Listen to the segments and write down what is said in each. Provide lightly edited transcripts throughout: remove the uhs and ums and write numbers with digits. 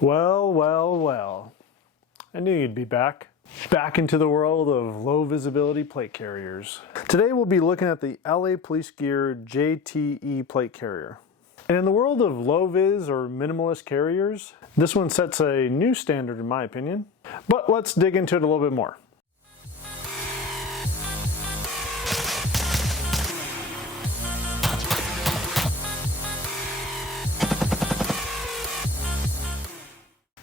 Well, well, well. I knew you'd be back. Back into the world of low visibility plate carriers. Today we'll be looking at the LAPG JTE plate carrier. And in the world of low vis or minimalist carriers, this one sets a new standard in my opinion. But let's dig into it a little bit more.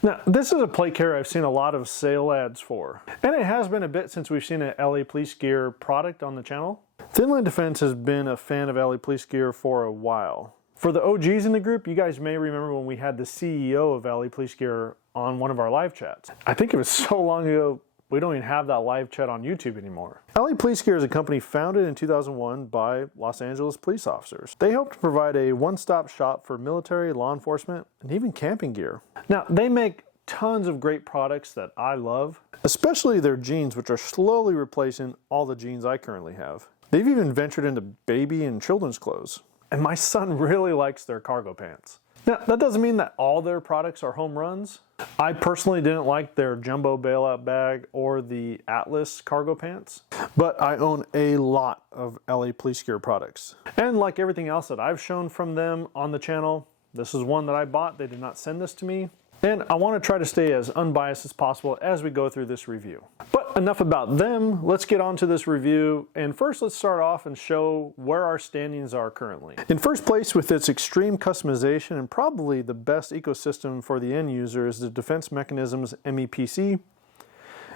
Now, this is a plate carrier I've seen a lot of sale ads for, and it has been a bit since we've seen an LAPG Gear product on the channel. Thinline Defense has been a fan of LAPG Gear for a while. For the OGs in the group, you guys may remember when we had the CEO of LAPG Gear on one of our live chats. I think it was so long ago, we don't even have that live chat on YouTube anymore. LAPG Gear is a company founded in 2001 by Los Angeles police officers. They hope to provide a one-stop shop for military, law enforcement, and even camping gear. Now, they make tons of great products that I love, especially their jeans, which are slowly replacing all the jeans I currently have. They've even ventured into baby and children's clothes. And my son really likes their cargo pants. Now, that doesn't mean that all their products are home runs. I personally didn't like their jumbo bailout bag or the Atlas cargo pants, but I own a lot of LAPG Gear products. And like everything else that I've shown from them on the channel, this is one that I bought. They did not send this to me. And I want to try to stay as unbiased as possible as we go through this review. But enough about them, let's get on to this review. And first, let's start off and show where our standings are currently. In first place, with its extreme customization and probably the best ecosystem for the end user, is the Defense Mechanisms MEPC.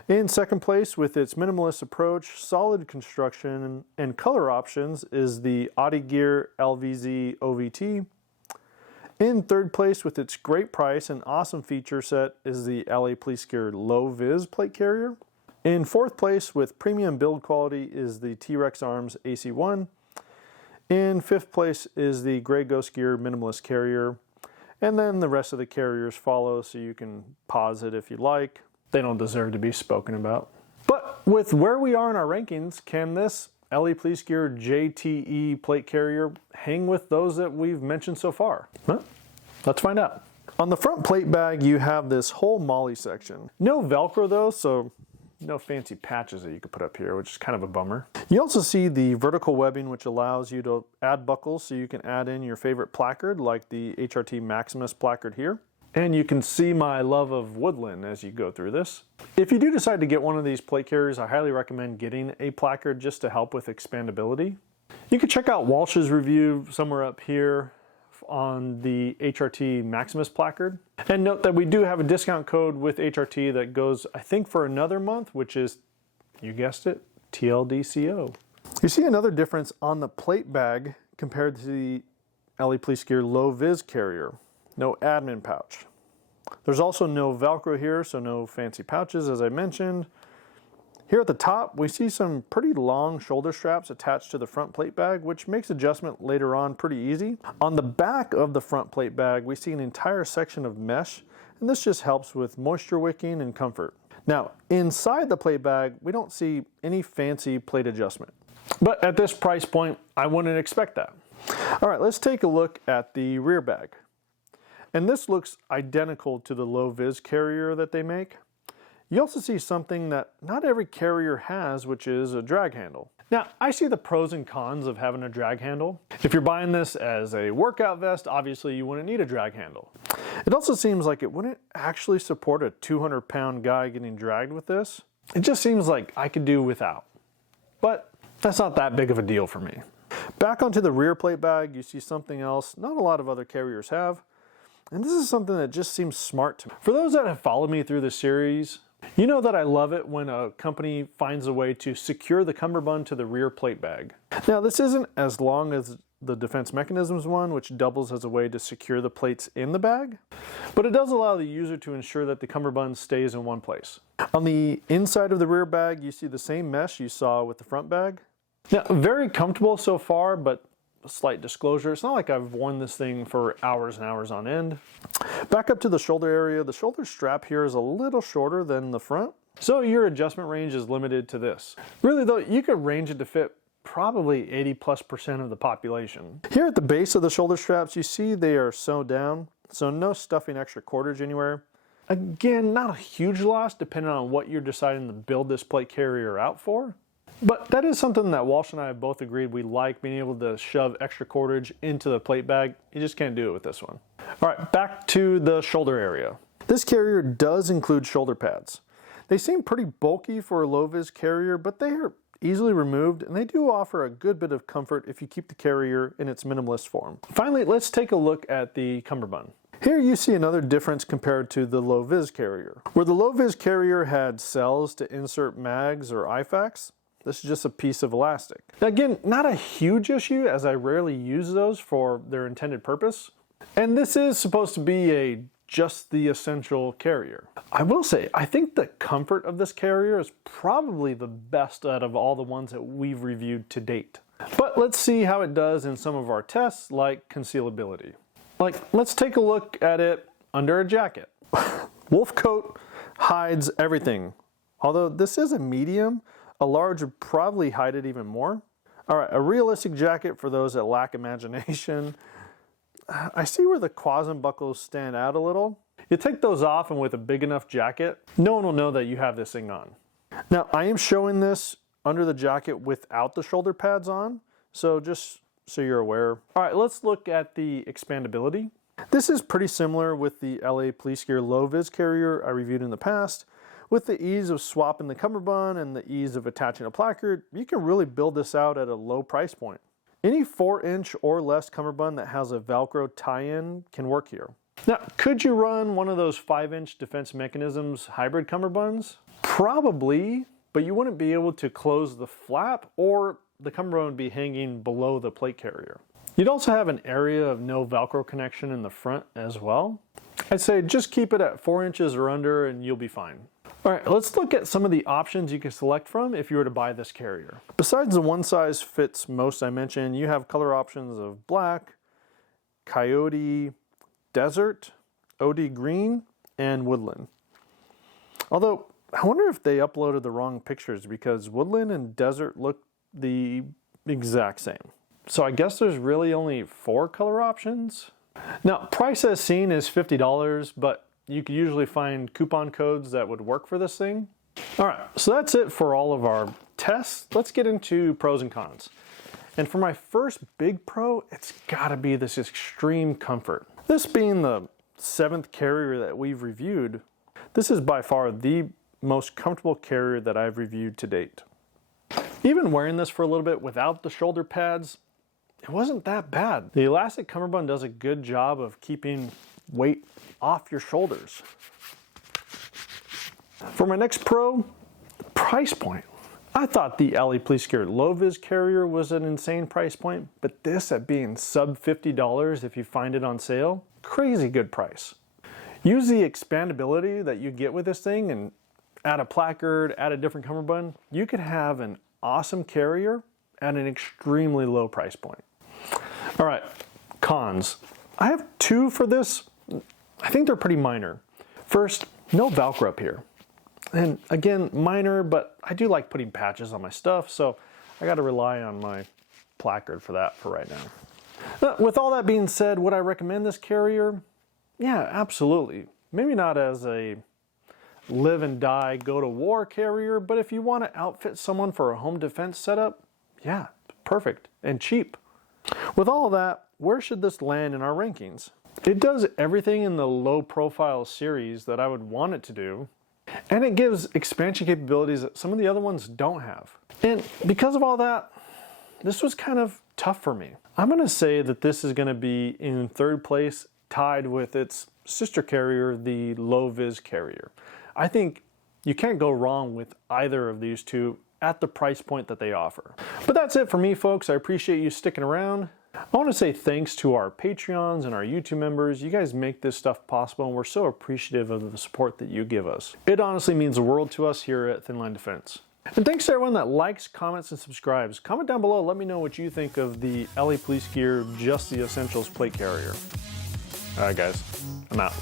In second place, with its minimalist approach, solid construction, and color options, is the Audi Gear LVZ OVT. In third place, with its great price and awesome feature set, is the LAPG Gear Low Vis plate carrier. In fourth place, with premium build quality, is the T-Rex Arms AC1. In fifth place is the Grey Ghost Gear Minimalist Carrier. And then the rest of the carriers follow, so you can pause it if you like. They don't deserve to be spoken about. But with where we are in our rankings, can this LAPG Gear JTE plate carrier hang with those that we've mentioned so far? Well, let's find out. On the front plate bag, you have this whole MOLLE section. No Velcro though, so no fancy patches that you could put up here, which is kind of a bummer. You also see the vertical webbing, which allows you to add buckles so you can add in your favorite placard like the HRT Maximus Placard here. And you can see my love of woodland as you go through this. If you do decide to get one of these plate carriers, I highly recommend getting a placard just to help with expandability. You can check out Walsh's review somewhere up here on the HRT Maximus Placard. And note that we do have a discount code with HRT that goes, I think, for another month, which is, you guessed it, TLDCO. You see another difference on the plate bag compared to the LAPG Gear Low Vis carrier. No admin pouch. There's also no Velcro here, so no fancy pouches as I mentioned. Here at the top, we see some pretty long shoulder straps attached to the front plate bag, which makes adjustment later on pretty easy. On the back of the front plate bag, we see an entire section of mesh, and this just helps with moisture wicking and comfort. Now, inside the plate bag, we don't see any fancy plate adjustment. But at this price point, I wouldn't expect that. All right, let's take a look at the rear bag. And this looks identical to the low vis carrier that they make. You also see something that not every carrier has, which is a drag handle. Now, I see the pros and cons of having a drag handle. If you're buying this as a workout vest, obviously you wouldn't need a drag handle. It also seems like it wouldn't actually support a 200-pound guy getting dragged with this. It just seems like I could do without. But that's not that big of a deal for me. Back onto the rear plate bag, you see something else not a lot of other carriers have. And this is something that just seems smart to me. For those that have followed me through the series, you know that I love it when a company finds a way to secure the cummerbund to the rear plate bag. Now, this isn't as long as the Defense Mechanisms one, which doubles as a way to secure the plates in the bag, but it does allow the user to ensure that the cummerbund stays in one place. On the inside of the rear bag, you see the same mesh you saw with the front bag. Now, very comfortable so far, but a slight disclosure, it's not like I've worn this thing for hours and hours on end. Back up to the shoulder area, the shoulder strap here is a little shorter than the front, so your adjustment range is limited to this. Really though, you could range it to fit probably 80+% of the population. Here at the base of the shoulder straps, you see they are sewn down. so no stuffing extra cordage anywhere. Again, not a huge loss depending on what you're deciding to build this plate carrier out for. But that is something that Walsh and I have both agreed we like, being able to shove extra cordage into the plate bag. You just can't do it with this one. All right, back to the shoulder area. This carrier does include shoulder pads. They seem pretty bulky for a low-vis carrier, but they are easily removed, and they do offer a good bit of comfort if you keep the carrier in its minimalist form. Finally, let's take a look at the cummerbund. Here you see another difference compared to the low-vis carrier. Where the low-vis carrier had cells to insert mags or IFAKs, this is just a piece of elastic. Now again, not a huge issue as I rarely use those for their intended purpose. And this is supposed to be a just the essential carrier. I will say, I think the comfort of this carrier is probably the best out of all the ones that we've reviewed to date. But let's see how it does in some of our tests, like concealability. Let's take a look at it under a jacket. Wolf coat hides everything. Although this is a medium, a large would probably hide it even more. All right, a realistic jacket for those that lack imagination. I see where the quasim buckles stand out a little. You take those off, and with a big enough jacket, no one will know that you have this thing on. Now, I am showing this under the jacket without the shoulder pads on, so just so you're aware. All right, let's look at the expandability. This is pretty similar with the LA Police Gear low-vis carrier I reviewed in the past. With the ease of swapping the cummerbund and the ease of attaching a placard, you can really build this out at a low price point. Any 4-inch or less cummerbund that has a Velcro tie-in can work here. Now, could you run one of those 5-inch Defense Mechanisms hybrid cummerbunds? Probably, but you wouldn't be able to close the flap, or the cummerbund would be hanging below the plate carrier. You'd also have an area of no Velcro connection in the front as well. I'd say just keep it at 4 inches or under and you'll be fine. All right, let's look at some of the options you can select from if you were to buy this carrier. Besides the one size fits most I mentioned, you have color options of black, coyote, desert, OD green, and woodland. Although, I wonder if they uploaded the wrong pictures because woodland and desert look the exact same. So I guess there's really only 4 color options. Now, price as seen is $50, but you could usually find coupon codes that would work for this thing. All right, so that's it for all of our tests. Let's get into pros and cons. And for my first big pro, it's gotta be this extreme comfort. This being the 7th carrier that we've reviewed, this is by far the most comfortable carrier that I've reviewed to date. Even wearing this for a little bit without the shoulder pads, it wasn't that bad. The elastic cummerbund does a good job of keeping weight off your shoulders. For my next pro, price point. I thought the LA Police Gear low-vis carrier was an insane price point, but this at being sub $50 if you find it on sale, crazy good price. Use the expandability that you get with this thing and add a placard, add a different cummerbund. You could have an awesome carrier at an extremely low price point. All right, cons. I have 2 for this. I think they're pretty minor. First, no Velcro up here. And again, minor, but I do like putting patches on my stuff, so I gotta rely on my placard for that for right now. With all that being said, would I recommend this carrier? Yeah, absolutely. Maybe not as a live and die, go to war carrier, but if you want to outfit someone for a home defense setup, yeah, perfect and cheap. With all of that, where should this land in our rankings? It does everything in the low profile series that I would want it to do, and it gives expansion capabilities that some of the other ones don't have. And because of all that, this was kind of tough for me. I'm gonna say that this is gonna be in 3rd place, tied with its sister carrier, the low-vis carrier. I think you can't go wrong with either of these 2 at the price point that they offer. But that's it for me, folks. I appreciate you sticking around. I want to say thanks to our Patreons and our YouTube members. You guys make this stuff possible, and we're so appreciative of the support that you give us. It honestly means the world to us here at Thin Line Defense. And thanks to everyone that likes, comments, and subscribes. Comment down below. Let me know what you think of the LA Police Gear Just the Essentials plate carrier. All right, guys. I'm out.